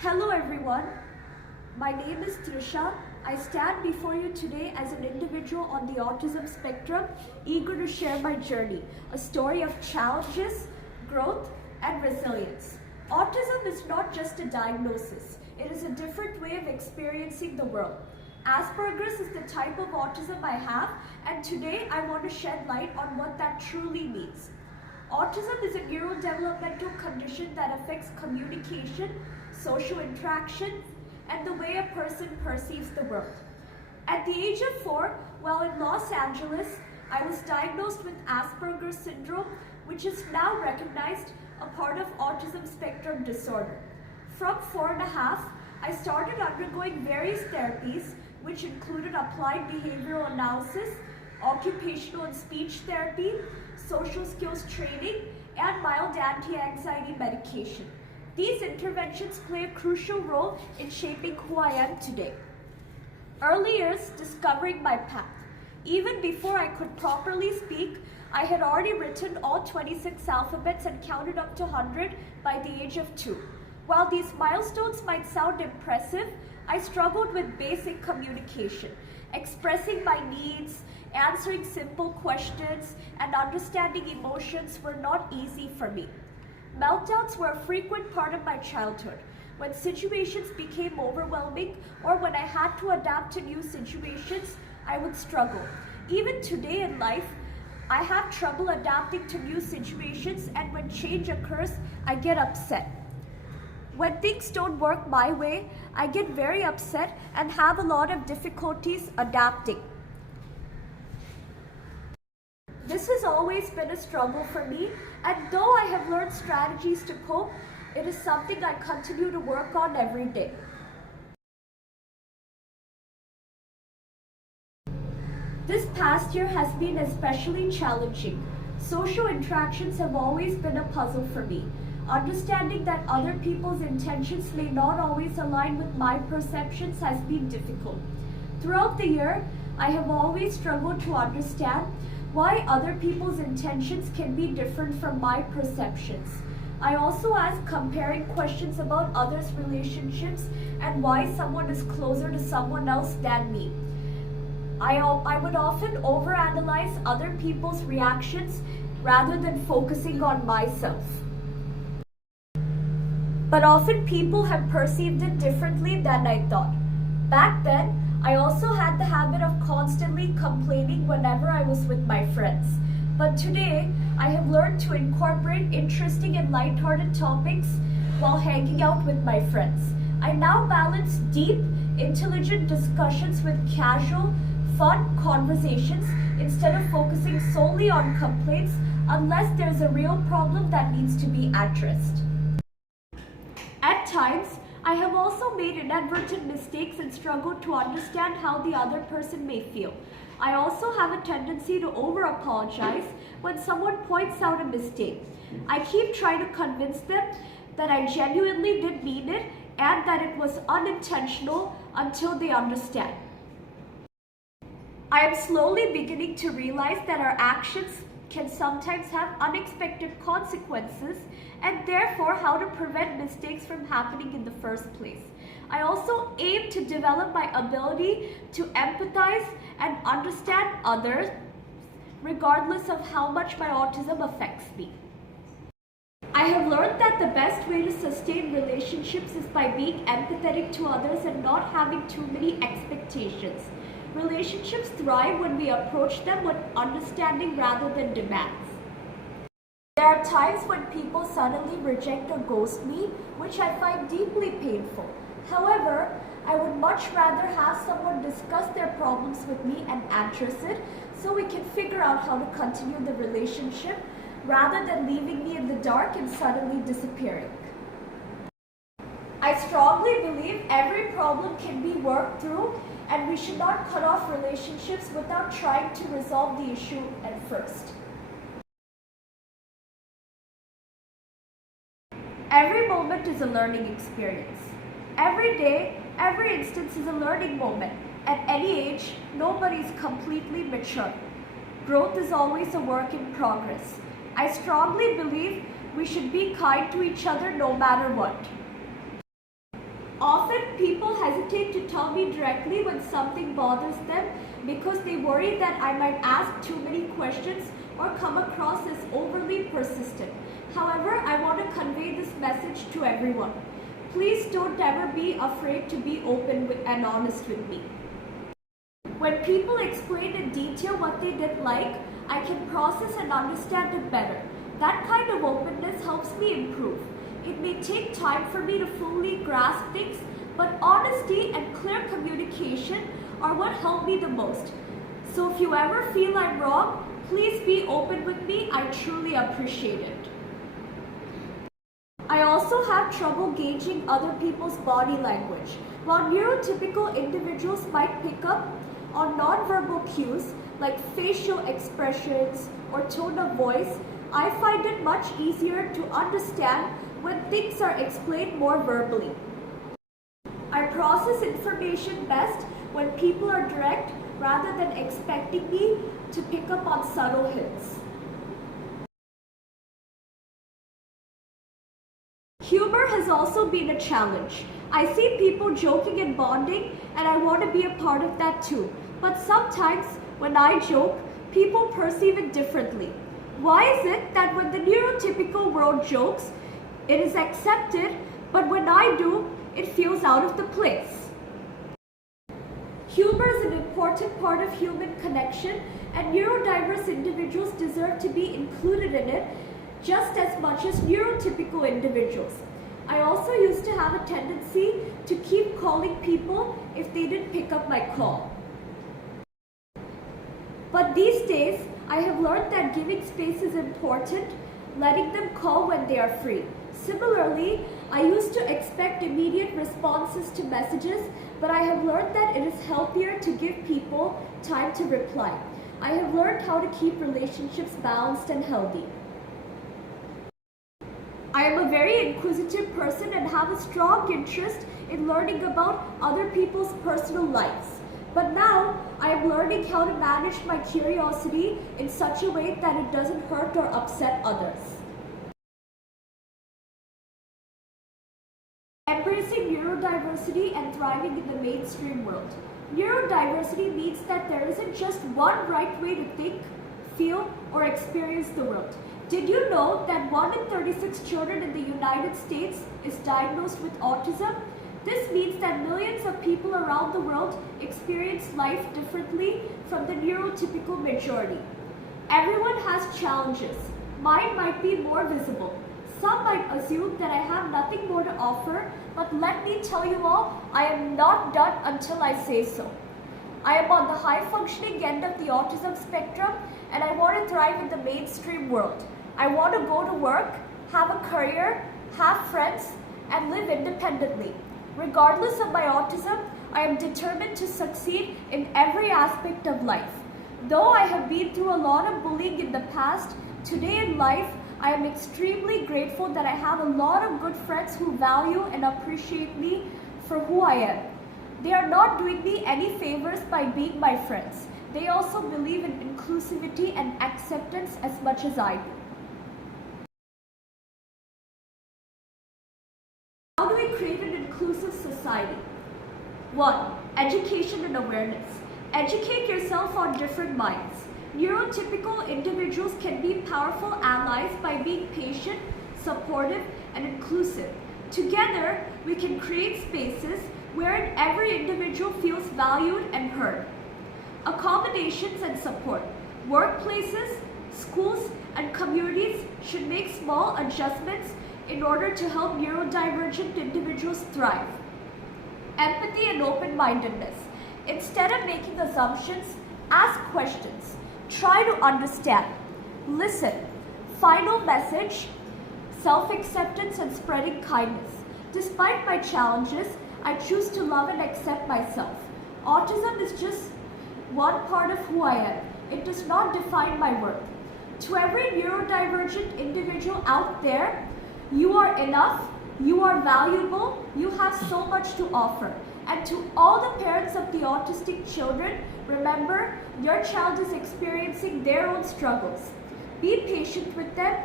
Hello everyone, my name is Trisha. I stand before you today as an individual on the autism spectrum, eager to share my journey, a story of challenges, growth, and resilience. Autism is not just a diagnosis, it is a different way of experiencing the world. Asperger's is the type of autism I have, and today I want to shed light on what that truly means. Autism is a neurodevelopmental condition that affects communication, social interaction, and the way a person perceives the world. At the age of 4, while in Los Angeles, I was diagnosed with Asperger's syndrome, which is now recognized a part of autism spectrum disorder. From 4.5, I started undergoing various therapies, which included applied behavioral analysis, occupational and speech therapy, social skills training, and mild anti-anxiety medication. These interventions play a crucial role in shaping who I am today. Early years discovering my path. Even before I could properly speak, I had already written all 26 alphabets and counted up to 100 by the age of 2. While these milestones might sound impressive, I struggled with basic communication, expressing my needs, answering simple questions, and understanding emotions were not easy for me. Meltdowns were a frequent part of my childhood. When situations became overwhelming or when I had to adapt to new situations, I would struggle. Even today in life, I have trouble adapting to new situations, and when change occurs, I get upset. When things don't work my way, I get very upset and have a lot of difficulties adapting. This has always been a struggle for me, and though I have learned strategies to cope, it is something I continue to work on every day. This past year has been especially challenging. Social interactions have always been a puzzle for me. Understanding that other people's intentions may not always align with my perceptions has been difficult. Throughout the year, I have always struggled to understand why other people's intentions can be different from my perceptions. I also ask comparing questions about others' relationships and why someone is closer to someone else than me. I would often overanalyze other people's reactions rather than focusing on myself. But often people have perceived it differently than I thought. Back then, I also had the habit of constantly complaining whenever I was with my friends. But today, I have learned to incorporate interesting and lighthearted topics while hanging out with my friends. I now balance deep, intelligent discussions with casual, fun conversations instead of focusing solely on complaints unless there's a real problem that needs to be addressed. At times, I have also made inadvertent mistakes and struggled to understand how the other person may feel. I also have a tendency to over-apologize when someone points out a mistake. I keep trying to convince them that I genuinely did mean it and that it was unintentional until they understand. I am slowly beginning to realize that our actions can sometimes have unexpected consequences, and therefore how to prevent mistakes from happening in the first place. I also aim to develop my ability to empathize and understand others regardless of how much my autism affects me. I have learned that the best way to sustain relationships is by being empathetic to others and not having too many expectations. Relationships thrive when we approach them with understanding rather than demands. There are times when people suddenly reject or ghost me, which I find deeply painful. However, I would much rather have someone discuss their problems with me and address it so we can figure out how to continue the relationship rather than leaving me in the dark and suddenly disappearing. I strongly believe every problem can be worked through, and we should not cut off relationships without trying to resolve the issue at first. Every moment is a learning experience. Every day, every instance is a learning moment. At any age, nobody is completely mature. Growth is always a work in progress. I strongly believe we should be kind to each other no matter what. Often people hesitate to tell me directly when something bothers them because they worry that I might ask too many questions or come across as overly persistent. However, I want to convey this message to everyone. Please don't ever be afraid to be open and honest with me. When people explain in detail what they didn't like, I can process and understand it better. That kind of openness helps me improve. It may take time for me to fully grasp things, but honesty and clear communication are what help me the most. So if you ever feel I'm wrong, please be open with me. I truly appreciate it. I also have trouble gauging other people's body language. While neurotypical individuals might pick up on nonverbal cues like facial expressions or tone of voice, I find it much easier to understand when things are explained more verbally. I process information best when people are direct rather than expecting me to pick up on subtle hints. Humor has also been a challenge. I see people joking and bonding, and I want to be a part of that too. But sometimes when I joke, people perceive it differently. Why is it that when the neurotypical world jokes, it is accepted, but when I do, it feels out of the place? Humor is an important part of human connection, and neurodiverse individuals deserve to be included in it just as much as neurotypical individuals. I also used to have a tendency to keep calling people if they didn't pick up my call. But these days, I have learned that giving space is important, letting them call when they are free. Similarly, I used to expect immediate responses to messages, but I have learned that it is healthier to give people time to reply. I have learned how to keep relationships balanced and healthy. I am a very inquisitive person and have a strong interest in learning about other people's personal lives. But now, I am learning how to manage my curiosity in such a way that it doesn't hurt or upset others. Embracing neurodiversity and thriving in the mainstream world. Neurodiversity means that there isn't just one right way to think, feel, or experience the world. Did you know that 1 in 36 children in the United States is diagnosed with autism? This means that millions of people around the world experience life differently from the neurotypical majority. Everyone has challenges. Mine might be more visible. Some might assume that I have nothing more to offer, but let me tell you all, I am not done until I say so. I am on the high-functioning end of the autism spectrum, and I want to thrive in the mainstream world. I want to go to work, have a career, have friends, and live independently. Regardless of my autism, I am determined to succeed in every aspect of life. Though I have been through a lot of bullying in the past, today in life, I am extremely grateful that I have a lot of good friends who value and appreciate me for who I am. They are not doing me any favors by being my friends. They also believe in inclusivity and acceptance as much as I do. How do we create an inclusive society? 1. Education and awareness. Educate yourself on different minds. Neurotypical individuals can be powerful allies by being patient, supportive, and inclusive. Together, we can create spaces wherein every individual feels valued and heard. Accommodations and support. Workplaces, schools, and communities should make small adjustments in order to help neurodivergent individuals thrive. Empathy and open-mindedness. Instead of making assumptions, ask questions. Try to understand. Listen. Final message, self-acceptance and spreading kindness. Despite my challenges, I choose to love and accept myself. Autism is just one part of who I am. It does not define my worth. To every neurodivergent individual out there, you are enough, you are valuable, you have so much to offer. And to all the parents of the autistic children, remember, your child is experiencing their own struggles. Be patient with them,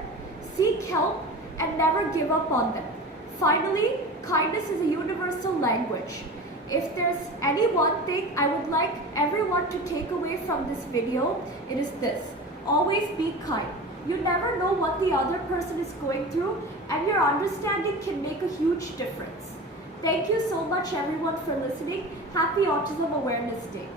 seek help, and never give up on them. Finally, kindness is a universal language. If there's any one thing I would like everyone to take away from this video, it is this: always be kind. You never know what the other person is going through, and your understanding can make a huge difference. Thank you so much everyone for listening. Happy Autism Awareness Day.